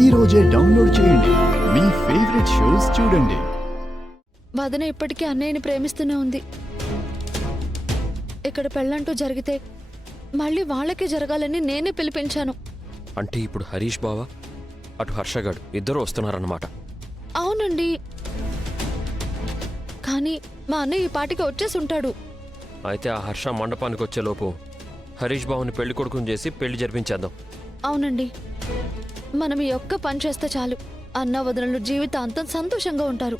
ఈ రోజే డౌన్లోడ్ చేయండి. మీ ఫేవరెట్ షోస్ చూడండి. వదన ఇప్పటికీ అన్నయ్యని ప్రేమిస్తూనే ఉంది. ఇక్కడ పెళ్ళంటూ జరిగితే మళ్ళీ వాళ్ళకే జరగాలని నేనే పిలిపించాను. అంటే ఇప్పుడు హరీష్ బావ అటు హర్షగాడు ఇద్దరు వస్తున్నారన్నమాట. అవునండి, కానీ మా అన్నయ్య ఈ పాటికి వచ్చేసి ఉంటాడు. అయితే ఆ హర్ష మండపానికి వచ్చేలోపు హరీష్ బావుని పెళ్లి కొడుకుని చేసి పెళ్లి జరిపించేద్దాం. అవునండి, మనం ఈ ఒక్క పని చేస్తే చాలు. అన్న వదనలు జీవితాంతం సంతోషంగా ఉంటారు.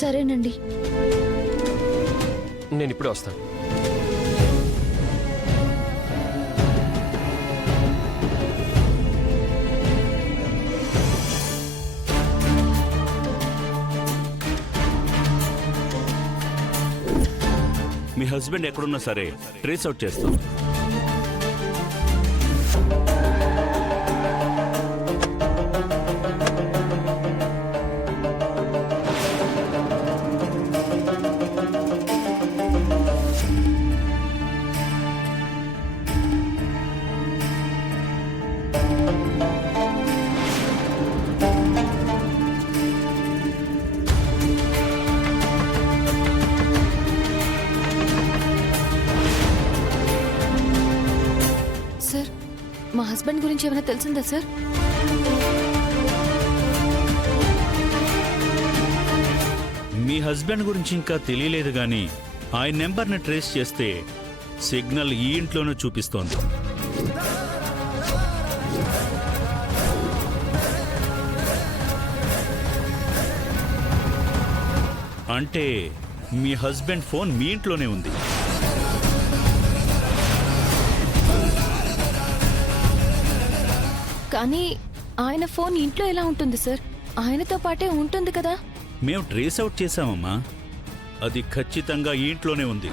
సరేనండి, నేను ఇప్పుడే వస్తాను. మీ హస్బెండ్ ఎక్కడున్నా సరే ట్రేస్ అవుట్ చేస్తాం. సార్, మా హస్బెండ్ గురించి ఏమైనా తెలిసిందా సార్? మీ హస్బెండ్ గురించి ఇంకా తెలియలేదు గాని ఆయన నెంబర్ని ట్రేస్ చేస్తే సిగ్నల్ ఈ ఇంట్లోనే చూపిస్తోంది. అంటే మీ హస్బెండ్ ఫోన్ మీ ఇంట్లోనే ఉంది. కానీ ఆయన ఫోన్ ఇంట్లో ఎలా ఉంటుంది సార్? ఆయనతో పాటే ఉంటుంది కదా. మేము ట్రేస్ అవుట్ చేశామమ్మా, అది ఖచ్చితంగా ఈ ఇంట్లోనే ఉంది.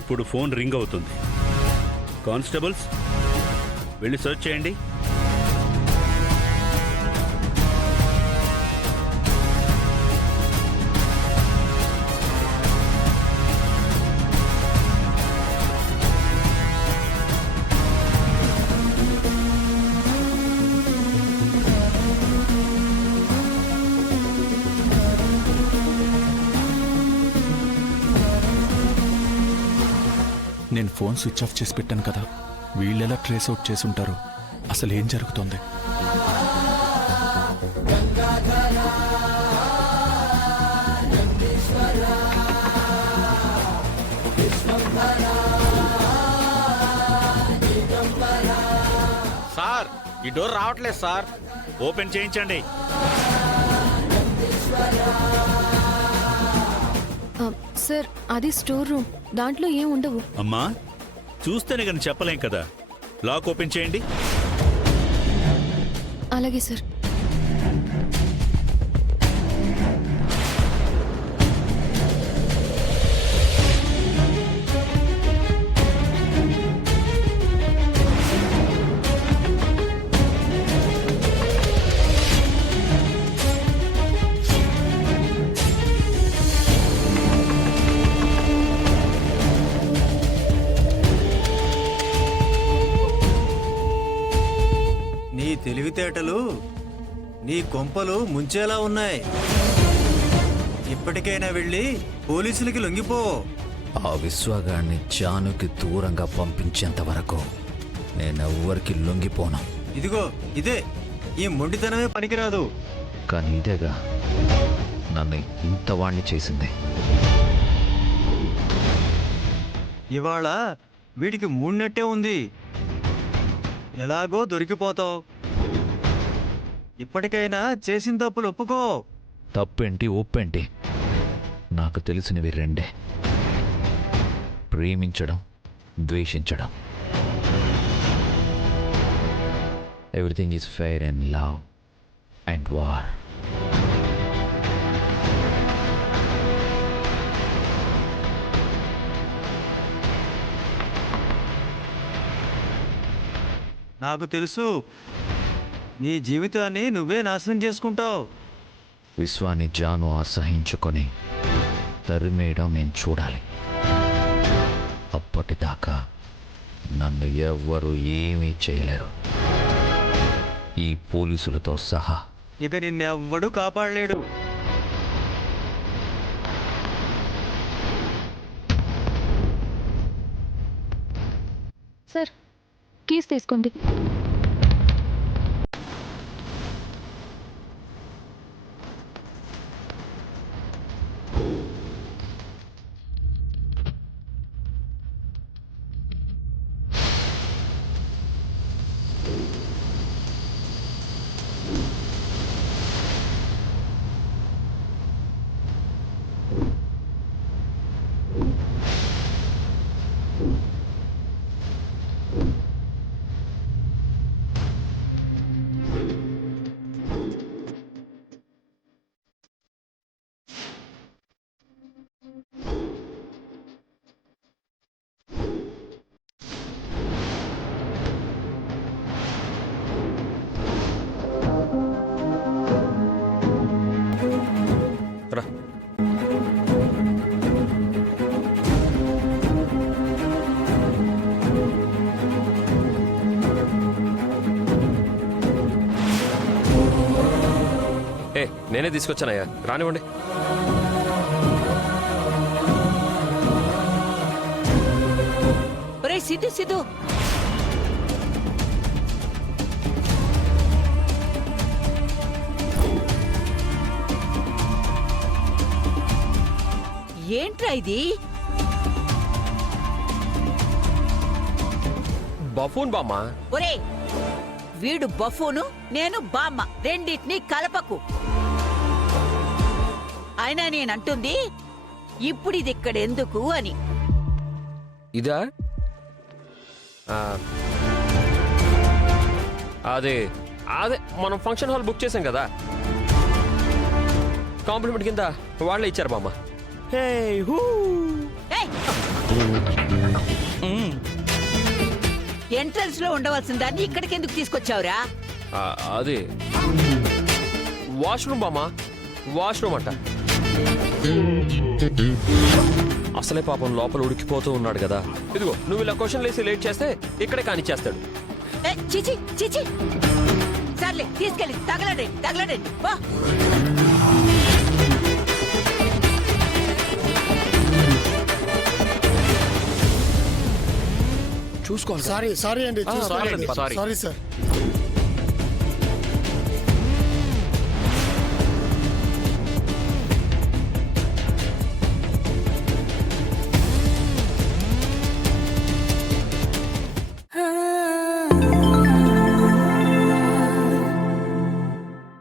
ఇప్పుడు ఫోన్ రింగ్ అవుతుంది. కానిస్టేబుల్స్ వెళ్ళి సర్చ్ చేయండి. నేను ఫోన్ స్విచ్ ఆఫ్ చేసి పెట్టాను కదా, వీళ్ళెలా ట్రేస్ అవుట్ చేసి ఉంటారు? అసలు ఏం జరుగుతోంది? సార్, ఈ డోర్ రావట్లేదు సార్. ఓపెన్ చేయించండి. సార్, అది స్టోర్ రూమ్, దాంట్లో ఏం ఉండవు. అమ్మా, చూస్తేనే కానీ చెప్పలేం కదా. లాక్ ఓపెన్ చేయండి. అలాగే సార్. నీ తెలివితేటలు నీ కొంపలు ముంచేలా ఉన్నాయి. ఇప్పటికైనా వెళ్ళి పోలీసులకి లొంగిపో. ఆ విశ్వగాడిని జానుకి దూరంగా పంపించేంత వరకు నేనెవ్వరికి లొంగిపోను. ఇదిగో ఇదే, ఈ మొండితనమే పనికిరాదు. కానీ ఇదేగా నన్ను ఇంత వాణ్ణి చేసింది. ఇవాళ వీడికి మూడినట్టే ఉంది. ఎలాగో దొరికిపోతావు. ఇప్పటికైనా చేసిన తప్పులు ఒప్పుకో. తప్పేంటి ఒప్పేంటి, నాకు తెలిసినవి రెండే: ప్రేమించడం, ద్వేషించడం. Everything is fair in love and war. నాకు తెలుసు నీ జీవితాన్ని నువ్వే నాశనం చేసుకుంటావు. విశ్వాన్ని జాను అసహించుకొని తరిమేయడం నేను చూడాలి. అప్పటిదాకా నన్ను ఎవ్వరూ ఏమీ చేయలేరు, ఈ పోలీసులతో సహా. ఇక నిన్నెవ్వడూ కాపాడలేడు. సార్ కీస్ తీసుకోండి. రా. నేనే తీసుకొచ్చానయ్యా, రానివ్వండి. ఒరే సిద్ధు సిద్ధు, ఏంట్రా ఇది? బఫూన్ బామ్మ. ఒరే వీడు బఫూను, నేను బామ్మ, రెండింటినీ కలపకు. అయినా నేనంటుంది ఇప్పుడు ఇది ఇక్కడ ఎందుకు అని. ఇదా? అదే అదే మనం ఫంక్షన్ హాల్ బుక్ చేసాం కదా, కాంప్లిమెంట్ కింద వాళ్ళే ఇచ్చారు బామ్మ. ఏయ్! ఎంట్రన్స్ లో ఉండవలసిన దాన్ని ఇక్కడికి ఎందుకు తీసుకొచ్చావురా? అదే వాష్రూమ్ బామ్మ, వాష్రూమ్ అంట. అసలే పాపం లోపల ఉడికిపోతూ ఉన్నాడు కదా. ఇదిగో నువ్వు ఇలా క్వశ్చన్ వేసి లేట్ చేస్తే ఇక్కడే కానిచ్చేస్తాడు. చిచి చిచి, సర్లే తీసుకెళ్ళి తగలడండి తగలడండి. చూసుకోవాలి. సారీ అండి, సారీ సారీ సార్.